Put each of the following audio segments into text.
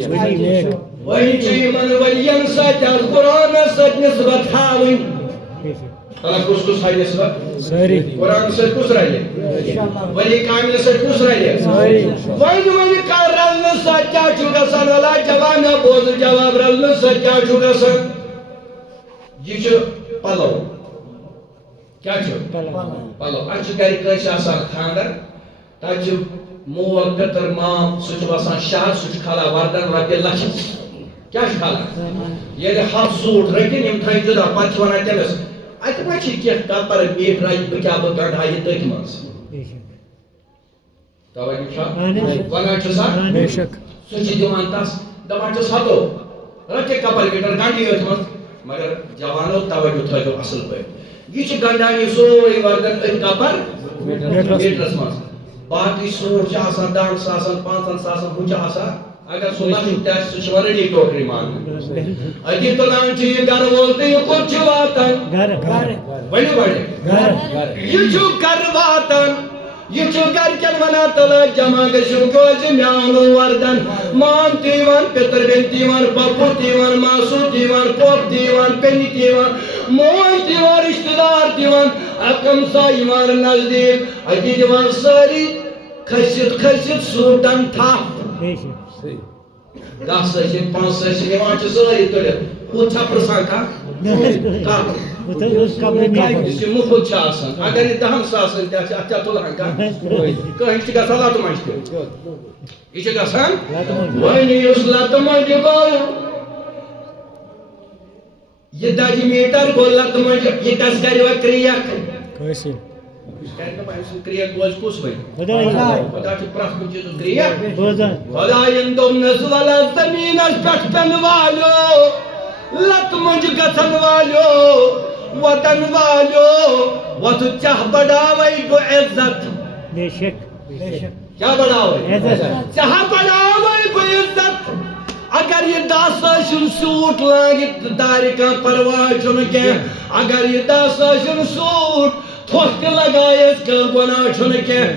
وہی چیمن ولین ساتھ قرآن ساتھ نسبت ہاویں کس کس ہے نسبت قرآن ساتھ کس رہے ولی کامل ساتھ کس رہے وہی کار رلن ساتھ کیا چھو گسن والا جوان بوز جواب رلن ساتھ کیا چھو گسن یہ چھو پلو کیا چھو پلو اچھو گھر کنس آسان خاندر تاچو مول پتر مام سچ واسان شہر سچ کھالا وردن رپی لچھ کیا کھالا یہ ہاتھ سوٹ رکھن یم تھائی جدا پتہ ونان تمس اتہ ما چھ کینٛہہ کپر میٹ راج بکیا بہ کڑھا یہ تٔتھۍ منٛز توجہ چھا ونان چھُ سا بے شک سُہ چھُ دِوان تس دپان چھُس ہتو رکھے کپر میٹر گنڈی أتھۍ منٛز مگر جوانو توجہ تھٲیزیو اصل پٲٹھۍ یہ چھُ گنڈان یہ سورُے وردن أتھۍ کپر میٹرس منٛز باقی سوٹ چھ آسان 10 ساسن 5 ساسن ہُہ چھُ آسان اگر سُہ لچھ تہِ آسہِ سُہ چھُ ریڈی ٹوٹری ماننہٕ أتی تُلان چھُ یہِ گرٕ وول تہٕ یہِ کوٚت چھُ واتان ؤنِو گۄڈٕ یہِ چھُ گرٕ واتان یہ چھُ گرکٮ۪ن ونان تلہٕ جمع گٔژھِو کیٛازِ مےٚ اوٚنوٕ وردن مام تہِ یِوان پِتٕر بیٚنہِ تہِ یِوان پۄپُر تہِ یِوان ماسوٗ تہِ یِوان پۄپھ تہِ یِوان بیٚنہِ تہِ یِوان موج تہِ یِوان رشتہٕ دار تہِ یِوان ہمساے یِوان نزدیٖک أتی دِوان سٲری کھٔسِتھ کھٔسِتھ سوٗٹن تھپھ 10 ٲسِن 5 ٲسِن یِوان چھِ سٲری تُلِتھ ہُہ چھا پرٛژھان کانٛہہ یہ مفت چھُ آسان اگر یہ 10 ساسن تہِ آسہِ اتھ چھا تُلان کانٛہہ کٕہٕنۍ چھِ گژھان لتہٕ منٛج تہِ یہ چھِ گژھان وۄنۍ یُس لتہٕ منٛجہِ گوٚو یہ دجہِ میٖٹر گوٚو لتہٕ منٛجہِ یہ کس کرِ وۄنۍ کرٛیک کرٛیک بوزِ کُس وۄنۍ خۄدا چھُ پرٛٮ۪تھ کُنہِ چیٖزُک کرٛیک خۄدایَن دوٚپنَس وَلہ زٔمیٖنَس پٮ۪ٹھ پٮ۪نہٕ والیو لتہٕ منٛجہِ گژھن والیو وطن والیو وَتھ ژےٚ بڑاوَے بہٕ عزت کیٛاہ بڑاوَے ژےٚ بڑاوَے بہٕ عزت اگر یہ 10 ٲسِن سوٗٹ لٲگِتھ دارِ کانٛہہ پرواے چھُنہٕ کینٛہہ اگر یہ 10 ٲسِن سوٗٹ تھوٚکھ تہِ لگایس کانٛہہ گۄناہ چھُنہٕ کینٛہہ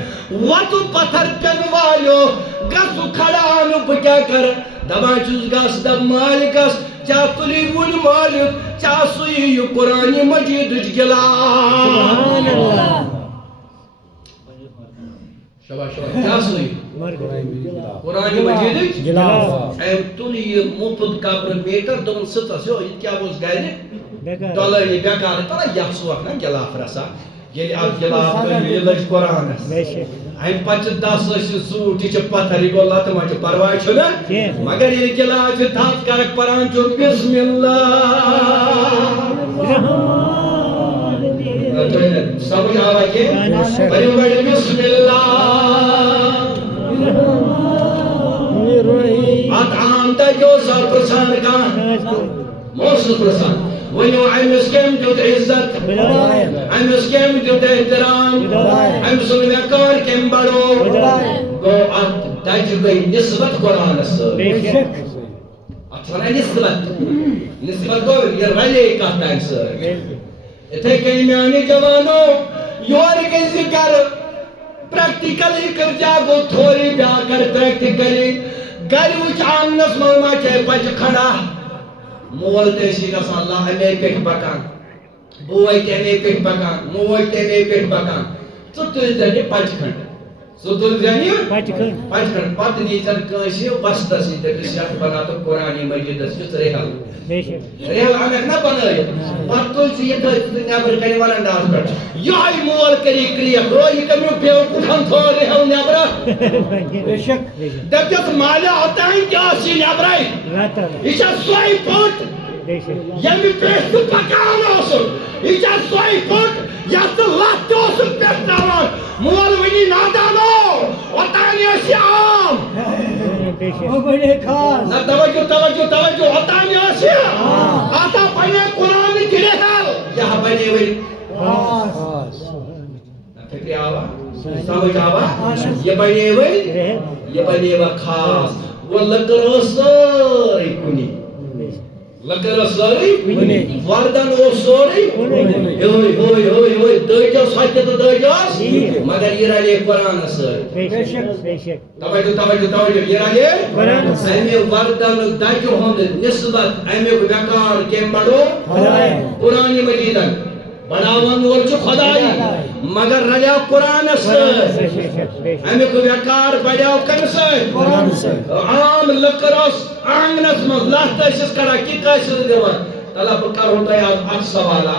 وَتہٕ پتھر پٮ۪نہٕ والیو گژھُ کھڑا نہٕ بہٕ کیٛاہ کَرٕ دپان چھُس گژھ دپ مالکس ژےٚ تُلی وُنۍ مٲلِک ژےٚ سُیی یہِ قرآنِ مجیٖدٕچ گِلاس شاباش کیٛاہ سُیی قرآنِ مجیٖدٕچ گِلاس أمۍ تُل یہِ مُفت کپرٕ میٖٹر دوٚپُن سٕژس یو یہِ کیٛاہ اوس گرِ دۄلٲنی بیکار ترا یتھ سوکھ نا گِلاف رسا ییٚلہِ اکھ گِلاف یہِ لٔج قرآنس امہِ پتہٕ چھِ 10 ٲسِن سوٗٹ یہِ چھِ پتھر یہِ گوٚو لتہٕ منٛجہِ پرواے چھُنہ مگر ییٚلہِ گِلاف چھِ تھپھ کرکھ پران چھُ بسم اللہ سمجھ آوا کینٛہہ پٔرِو گۄڈٕ بسم اللہ اتھ آمتا یہِ اوس پرژھان کانٛہہ موسہٕ پرژھان ؤنِو أمِس کٔمۍ دیُت عزت أمِس کٔمۍ دیُت احترام أمۍ سُنٛد وقار کٔمۍ بڑو گوٚو اتھ دجہِ گٔے نسبت قرآنس سۭتۍ اتھ ونان نسبت گوٚو یہِ رلے کتھ تانۍ سۭتۍ یِتھَے کٔنۍ میٛانہِ جوانو یورٕ گٔژھِ گرٕ پرٛٮ۪کٹِکلی کٔرۍزا گوٚو تھوڑی بیٛاکھ کر پرٛٮ۪کٹِکلی گرِ وٕچھ آنٛگنس منٛز ما چھے بچہِ کھڑا مول تہِ ٲسی گژھان اَمے پٮ۪ٹھ پکان بوے تہِ اَمے پٮ۪ٹھ پکان موج تہِ اَمے پٮ۪ٹھ پکان ژٕ تُلۍزٮ۪ن یہِ پچہِ کھنٛڈ ژٕ تُلۍزٮ۪ن یہِ پچہِ کھنٛڈ پتہٕ نیٖزٮ۪ن کٲنٛسہِ وستسٕے دٔپِس یتھ بنا تہٕ قرآنِ مجیٖدس یُتھ رِہل رِہل انکھ نا بنٲیِتھ پتہٕ تُلۍ ژٕ یہِ تٔتھۍ نٮ۪برٕ کنہِ ورنڈاہس پٮ۪ٹھ یِہوٚے مول کری کرٛیکھ رو یہِ کمیُک بیوقوٗفن تھوٚو رِہل نٮ۪برٕ دٔپۍزٮ۪س مالہِ اوٚتانۍ تہِ ٲس یہِ نٮ۪برَے یہِ چھےٚ سۄے پھٕٹ ییٚمہِ پٮ۪ٹھ ژٕ پکان اوسُکھ یہِ چھےٚ سۄے پھٕٹ یتھ ژٕ لتھ تہِ اوسُکھ پٮ۪ٹھناوان مول وٕنی نادانو اوٚتانۍ ٲس یہِ عام نہ توجہ توجہ توجہ اوٚتانۍ ٲس یہِ اتھ آو بنے قرآنٕچ رِہل یہِ ہا بنے وۄنۍ فکرِ آوا سمجھ آوا یہِ بنے وۄنۍ یہِ بنے وۄنۍ خاص گوٚو لٔکٕر ٲس سٲرٕے کُنی لکر سوری وردن او سوری ہوئی ہوئی ہوئی ہوئی دجاس ہاتھ تو دجاس مگر یہ رلے قرآن سوری توجہ توجہ توجہ یہ رلے امی وردن دجو ہند نسبت امی وقار کم بڑو قرآن مجیدن بناون وول چھ خدائی مگر رلیا قرآن سوری امی وقار بڑھاو کم سوری عام لکرس آنگنس مز لہت اس کرا کک اس دیوان تلا بہ کرو تہ اکھ سوالا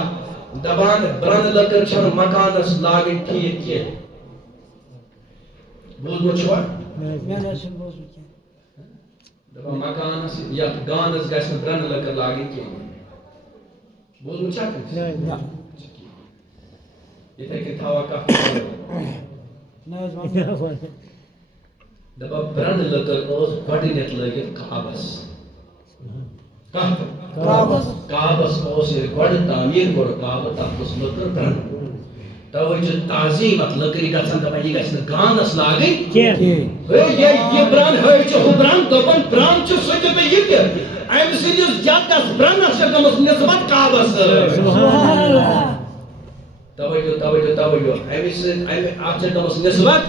دبان برن لکر چھن مکانس لاگن ٹھیک کی بوزمت چھوا دبان مکانس یا گانس گژھِ نہٕ برن لکر لاگن کینٛہہ بوزمت چھا یتھے کٔنۍ تھاوا کتھ دبان برن لکر اوس گۄڈٕنیتھ لٲگِتھ کعبس کعبس اوس یہ گۄڈٕ تعمیٖر کوٚر کعبہٕ تتھ اوس لٔکٕر برن توے چھُ تعظیٖمت لٔکرِ گژھان دپان یہِ گژھِ نہٕ گانس لاگٕنۍ کینٛہہ یہِ برن ہٲو چھُ ہُہ برن دوٚپُن برن چھُ سُہ تہِ تہٕ یہِ تہِ امہِ سٕنٛدِس جدس برنس چھِ گٔمٕژ نسبت کعبس سۭتۍ توجہ توجہ توجہ امہِ سۭتۍ اتھ چھِ گٔمٕژ نسبت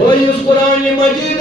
وہ یُس قرآنِ مجیٖد